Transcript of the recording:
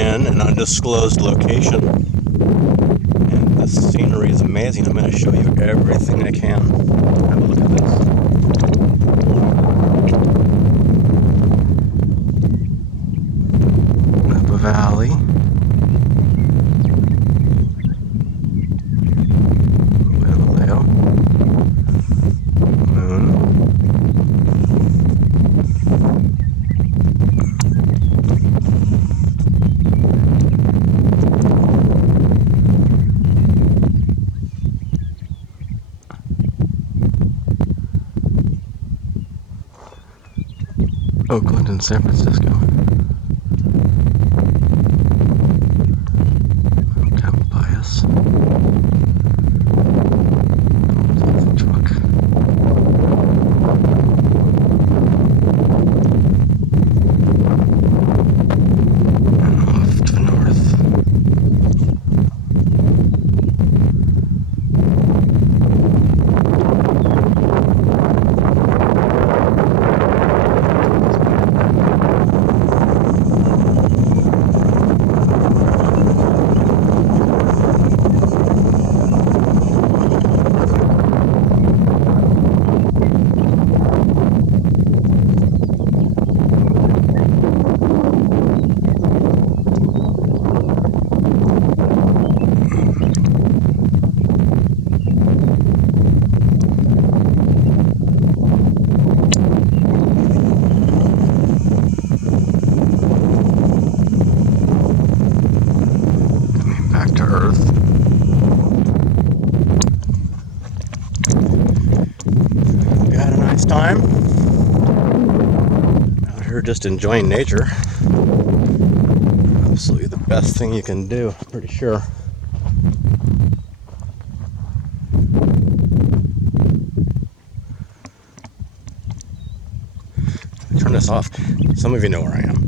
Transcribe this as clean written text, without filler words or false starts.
in an undisclosed location. And the scenery is amazing. I'm going to show you everything I can. Have a look at this. Napa Valley. Galileo. Moon. Oakland and San Francisco. Tamalpais. Food truck. And off to the north. Back to Earth. We had a nice time out here just enjoying nature. Absolutely the best thing you can do, I'm pretty sure. Turn this off. Some of you know where I am.